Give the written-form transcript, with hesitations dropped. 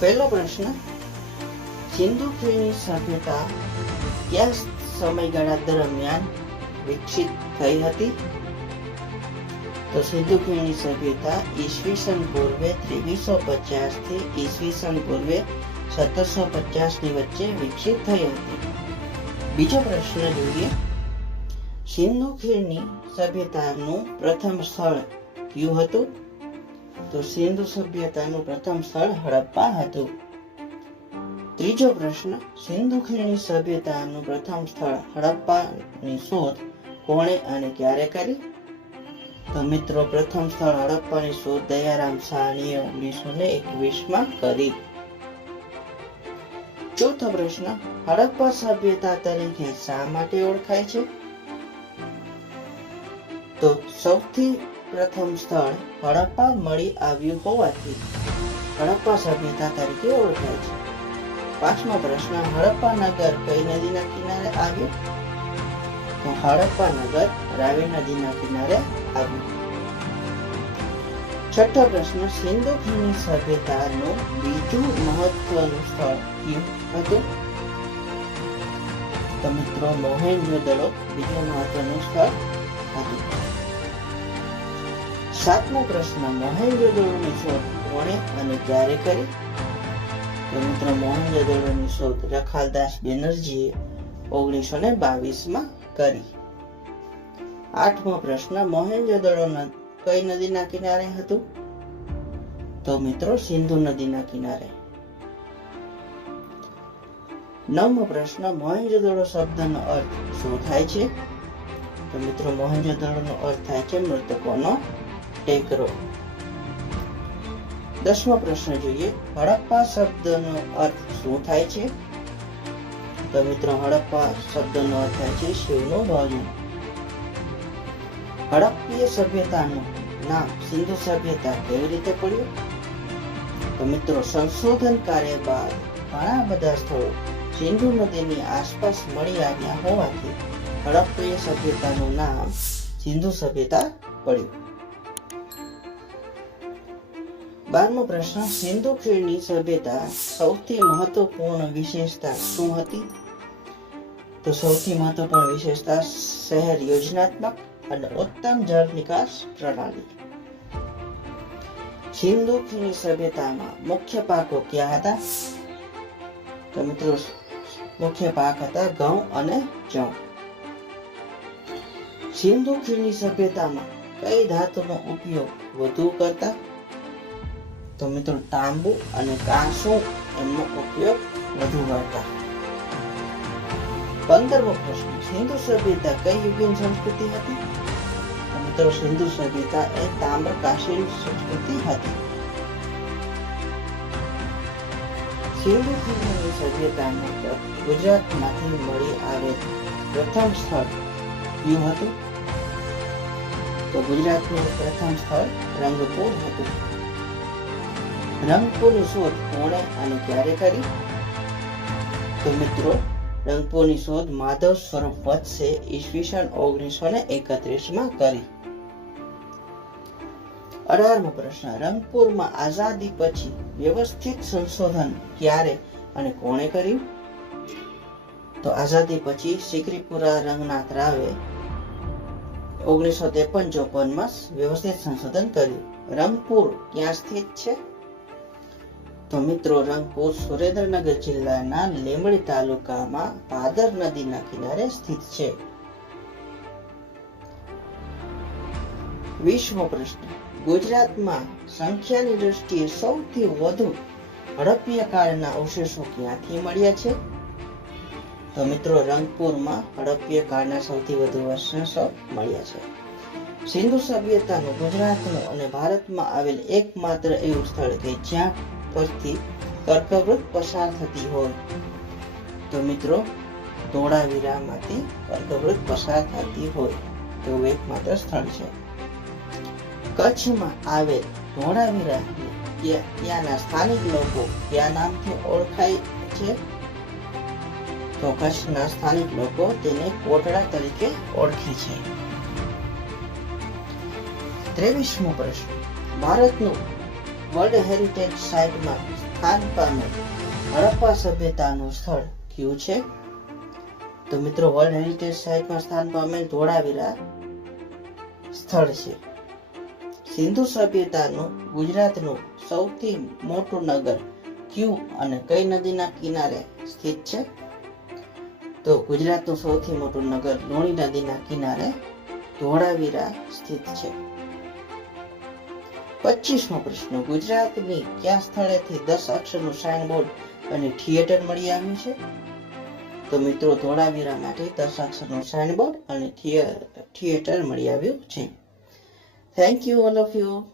પહેલો પ્રશ્ન, સિંધુ ખીણની સભ્યતા કયા સમયગાળા દરમિયાન વિકસિત થઈ હતી? તો સિંધુ ખીણની સભ્યતા ઈસવીસન પૂર્વે 2350 થી ઈસવીસન પૂર્વે 1750 ની વચ્ચે વિકસિત થઈ હતી. બીજો પ્રશ્ન જોઈએ, સિંધુ ખીણની સભ્યતાનું પ્રથમ સ્થળ કયું હતું? તો સિંધુ સભ્યતાનું પ્રથમ સ્થળ હડપ્પા હતું. ત્રીજો પ્રશ્ન, સિંધુ ખીણની સભ્યતાનું પ્રથમ સ્થળ હડપ્પાની શોધ કોણે અને ક્યારે કરી? તો મિત્રો, પ્રથમ સ્થળ હડપ્પાની શોધ દયારામ સાહનીએ 1921માં કરી. ચોથો પ્રશ્ન, હડપ્પા સભ્યતા તરીકે શા માટે ઓળખાય છે? તો સૌથી પ્રથમ સ્થળ હડપ્પા મળી આવ્યું હોવાથી હડપ્પા સભ્યતા તરીકે ઓળખાય છે. પાંચમો પ્રશ્ન, હડપ્પા નગર કઈ નદીના કિનારે આવ્યું? તો હડપ્પા નગર રાવી નદીના કિનારે આવ્યું. છઠ્ઠો પ્રશ્ન, સિંધુ ખીણની સભ્યતાનું બીજું મહત્વનું સ્થળ કયું હતું? તો મિત્રો, મોહેંજો-દડો બીજું મહત્વનું સ્થળ હતું. સાતમો પ્રશ્ન, મોહેંજો-દડોની શોધ કોણે અને ક્યારે કરી? તો મિત્રો, મોહેંજો-દડોની શોધ રખાલદાસ બેનર્જીએ 1922માં કરી. આઠમો પ્રશ્ન, મોહેંજો-દડો કઈ નદીના કિનારે હતું? તો મિત્રો, સિંધુ નદીના કિનારે. નવમો પ્રશ્ન, મોહેંજો-દડો શબ્દનો અર્થ શું થાય છે? તો મિત્રો, મોહેંજો-દડોનો અર્થ થાય છે મૃતકોનો ટેકરો. 10મો પ્રશ્ન જોઈએ, હડપ્પા શબ્દનો અર્થ શું થાય છે? તો મિત્રો, હડપ્પા શબ્દનો અર્થ થાય છે શિવનું ભોજન. હડપ્પીય સભ્યતાનું નામ સિંધુ સભ્યતા કેવી રીતે પડ્યું? તો મિત્રો, સંશોધન કાર્ય બાદ ઘણા બધા સ્થળો સિંધુ નદીની આસપાસ મળી આવ્યા હોવાથી હડપ્પીય સભ્યતાનું નામ સિંધુ સભ્યતા પડ્યું. 12મો પ્રશ્ન, સિંધુ ખીણની સભ્યતા સૌથી મહત્વપૂર્ણ વિશેષતા શું હતી? તો સૌથી મહત્વપૂર્ણ વિશેષતા શહેર યોજનાત્મક અને ઉત્તમ જળ નિકાસ પ્રણાલી. સિંધુ ખીણની સભ્યતામાં મુખ્ય પાકો કયા હતા? તો મિત્રો, મુખ્ય પાક હતા ઘઉં અને જવ. સિંધુ ખીણની સભ્યતામાં કઈ ધાતુનો ઉપયોગ વધુ કરતા? તો મિત્રો, તાંબુ અને કાંસુ એમનો ઉપયોગ વધુ કરતા. 15મો પ્રશ્ન, સિંધુ સભ્યતા કઈ યુગીન સંસ્કૃતિ હતી? તો મિત્રો, સિંધુ સભ્યતા એ તામ્રકાશીન સંસ્કૃતિ હતી. સિંધુ ખીણની સભ્યતાનું ગુજરાતમાંથી મળી આવેલ પ્રથમ સ્થળ કયું હતું? તો ગુજરાતનું પ્રથમ સ્થળ રંગપુર હતું. રંગપુરની શોધ કોણે અને ક્યારે કરી? તો મિત્રો, રંગપુરની શોધ માધવ સ્વરૂપ વત્સે ઈસવીસન 1931માં કરી. 18મો પ્રશ્ન, રંગપુરમાં આઝાદી પછી વ્યવસ્થિત સંશોધન ક્યારે અને કોણે કર્યું? તો આઝાદી પછી સિકરીપુરા રંગનાથ રાવે 1953-54માં વ્યવસ્થિત સંશોધન કર્યું. રંગપુર ક્યાં સ્થિત છે? તો મિત્રો, રંગપુર સુરેન્દ્રનગર જિલ્લાના લીંબડી તાલુકામાં ભાદર નદીના કિનારે સ્થિત છે. 20મો પ્રશ્ન, ગુજરાતમાં સંખ્યાની દ્રષ્ટિએ સૌથી વધુ હડપ્પીય કાળના અવશેષો ક્યાંથી મળ્યા છે? તો મિત્રો, રંગપુરમાં હડપ્પીય કાળના સૌથી વધુ અવશેષો મળ્યા છે. સિંધુ સભ્યતાનું ગુજરાતનું અને ભારતમાં આવેલ એકમાત્ર એવું સ્થળ કે જ્યાં પરથી કર્કવૃત પસાર થતી હોય, તો મિત્રો, ધોળાવીરામાંથી કર્કવૃત પસાર થતી હોય તેવું એકમાત્ર સ્થળ છે. કચ્છમાં આવેલ ધોળાવીરા ત્યાંના સ્થાનિક લોકો કયા નામથી ઓળખાય છે? તો કચ્છના સ્થાનિક લોકો તેને કોટડા તરીકે ઓળખે છે. 23મો પ્રશ્ન, ભારતનું વર્લ્ડ હેરિટેજ સાઇટમાં સ્થાન પામેલ હડપ્પા સભ્યતાનું સ્થળ કયું છે? તો મિત્રો વર્લ્ડ હેરિટેજ સાઇટમાં સ્થાન પામેલ ધોળાવીરા સ્થળ છે. સિંધુ સભ્યતાનું ગુજરાતનું સૌથી મોટું નગર કયું અને કઈ નદીના કિનારે સ્થિત છે? તો ગુજરાતનું સૌથી મોટું નગર લુણી નદીના કિનારે ધોળાવીરા સ્થિત છે. 25મો પ્રશ્ન, ગુજરાતની કયા સ્થળેથી 10 અક્ષરનું સાઇનબોર્ડ અને થિયેટર મળી આવ્યું છે? તો મિત્રો ધોળાવીરા માટે 10 અક્ષરનું સાઇનબોર્ડ અને થિયેટર મળી આવ્યું છે. Thank you all of you.